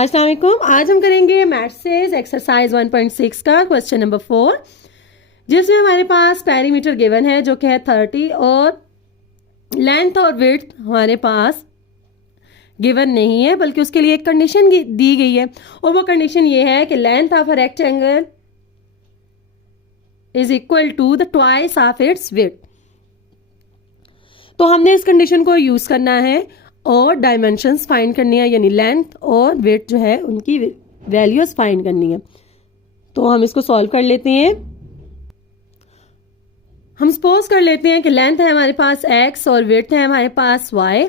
अस्सलाम वालेकुम। आज हम करेंगे मैथ्स एक्सरसाइज 1.6 का क्वेश्चन नंबर 4, जिसमें हमारे पास पेरीमीटर गिवन है जो कि है 30 और लेंथ और विड्थ हमारे पास गिवन नहीं है, बल्कि उसके लिए एक कंडीशन दी गई है और वो कंडीशन ये है कि length of a rectangle is equal to the twice of its width. तो हमने इस कंडीशन को यूज करना है और डायमेंशंस फाइंड करनी है, यानी लेंथ और विड्थ जो है उनकी वैल्यूज फाइंड करनी है। तो हम इसको सॉल्व कर लेते हैं। हम सपोज कर लेते हैं कि लेंथ है हमारे पास x और विड्थ है हमारे पास y,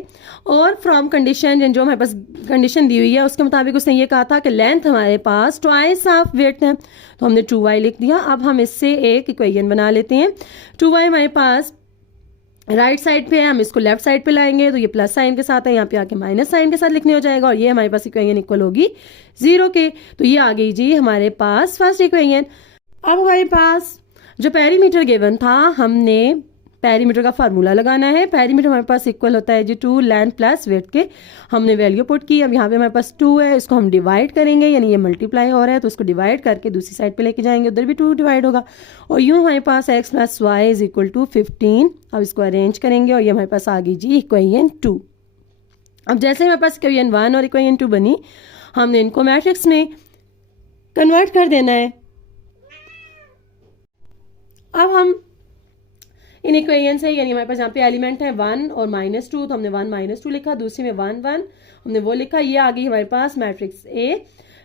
और फ्रॉम कंडीशन जो हमारे पास कंडीशन दी हुई है उसके मुताबिक उसने ये कहा था कि लेंथ हमारे पास ट्वाइस ऑफ विड्थ है, तो हमने 2y लिख दिया। अब हम इससे एक इक्वेशन बना लेते हैं। 2y हमारे पास राइट साइड पे है, हम इसको लेफ्ट साइड पे लाएंगे तो ये प्लस साइन के साथ है, यहाँ पे आके माइनस साइन के साथ लिखने हो जाएगा और ये हमारे पास इक्वेशन इक्वल होगी 0 के। तो ये आ गई जी हमारे पास फर्स्ट इक्वेशन। अब हमारे पास जो पेरीमीटर गिवन था, हमने पेरीमीटर का फार्मूला लगाना है। पेरीमीटर हमारे पास इक्वल होता है जी 2 लेंथ प्लस विड्थ के। हमने वैल्यू पुट की। अब यहाँ पे हमारे पास 2 है, इसको हम डिवाइड करेंगे, यानी ये मल्टीप्लाई हो रहा है तो उसको डिवाइड करके दूसरी साइड पे लेके जाएंगे, उधर भी 2 डिवाइड होगा और यूँ हमारे पास x plus y is equal to 15। अब इसको अरेंज करेंगे और ये हमारे पास आ गई जी इक्वेशन 2। अब जैसे हमारे पास इक्वेशन 1 और इक्वेशन 2 बनी, हमने इनको मैट्रिक्स में कन्वर्ट कर देना है। अब हम इन इक्वेशन से, यानी हमारे पास यहाँ पे एलिमेंट है 1 और -2, तो हमने 1 -2 लिखा, दूसरी में 1 1 हमने वो लिखा। ये आ गई हमारे पास मैट्रिक्स A।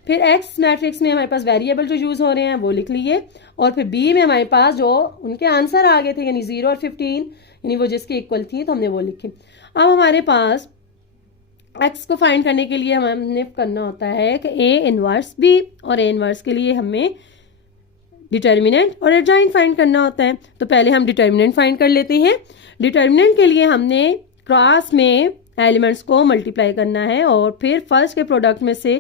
फिर X मैट्रिक्स में हमारे पास वेरिएबल जो यूज हो रहे हैं वो लिख लिए, और फिर B में हमारे पास जो उनके आंसर आ गए थे, यानी 0 और 15, यानी वो जिसके इक्वल थी, तो हमने वो लिखे। अब हमारे पास X को फाइंड करने के लिए हमने करना होता है कि A इनवर्स B, और A इनवर्स के लिए हमें डिटर्मिनेंट और एडजॉइंट फाइंड करना होता है। तो पहले हम डिटर्मिनेंट फाइंड कर लेते हैं। डिटर्मिनेंट के लिए हमने क्रॉस में एलिमेंट्स को मल्टीप्लाई करना है और फिर फर्स्ट के प्रोडक्ट में से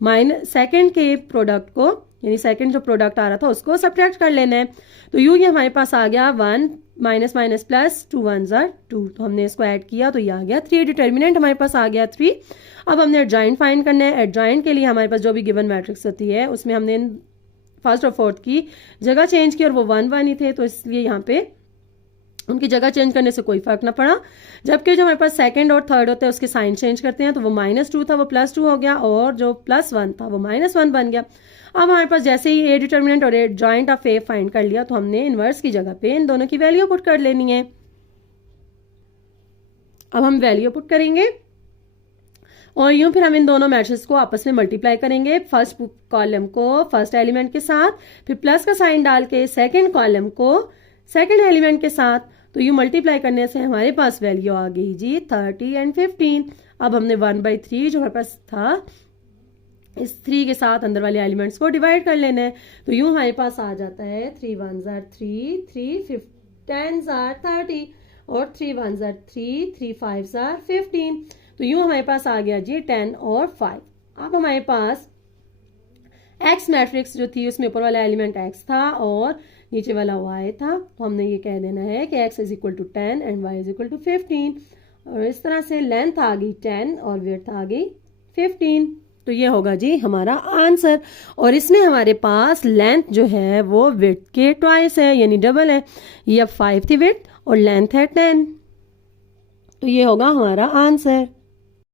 सेकंड के प्रोडक्ट को, यानी सेकंड जो प्रोडक्ट आ रहा था उसको सब्ट्रैक्ट कर लेना है। तो यूँ ये हमारे पास आ गया 1 माइनस माइनस प्लस 2 1 ज़ा 2, तो हमने इसको ऐड किया तो ये आ गया 3। डिटर्मिनेंट हमारे पास आ गया 3। अब हमने एडजॉइंट फाइंड करना है। एडजॉइंट के लिए हमारे पास जो भी गिवन मैट्रिक्स होती है उसमें हमने फर्स्ट और फोर्थ की जगह चेंज की और वो 1 1 ही थे, तो इसलिए यहाँ पे उनकी जगह चेंज करने से कोई फर्क ना पड़ा। जबकि जो हमारे पास सेकंड और थर्ड होते हैं उसके साइन चेंज करते हैं, तो वो -2 था वो +2 हो गया और जो +1 था वो -1 बन गया। अब हमारे पास जैसे ही ए डिटर्मिनेंट और a joint of A find कर लिया, तो हमने इनवर्स की जगह पे इन दोनों की वैल्यू पुट कर लेनी है। अब हम वैल्यू पुट करेंगे और यूँ फिर हम इन दोनों मैट्रिक्स को आपस में मल्टीप्लाई करेंगे। फर्स्ट कॉलम को फर्स्ट एलिमेंट के साथ, फिर प्लस का साइन डाल के सेकंड कॉलम को सेकंड एलिमेंट के साथ, तो यूँ मल्टीप्लाई करने से हमारे पास वैल्यू आ गई जी 30 एंड 15। अब हमने 1/3 जो हमारे पास था, इस 3 के साथ अंदर वाले एलिमेंट्स को डिवाइड कर लेना है। तो यूँ हमारे पास आ जाता है 3 1 ज़ा 3, 3 10 ज़ा 30 और 3 1 ज़ा 3, 3 5 ज़ा 15। तो यूँ हमारे पास आ गया जी 10 और 5। अब हमारे पास X मैट्रिक्स जो थी उसमें ऊपर वाला एलिमेंट X था और नीचे वाला Y था, तो हमने ये कह देना है कि X is equal to 10 and Y is equal to 15, और इस तरह से लेंथ आ गई 10 और विड्थ आ गई 15। तो ये होगा जी हमारा आंसर, और इसमें हमारे पास लेंथ जो है वो विड्थ के ट्वाइस है, यानी डबल है। ये अब 5 थी विड्थ और लेंथ है 10, तो ये होगा हमारा आंसर।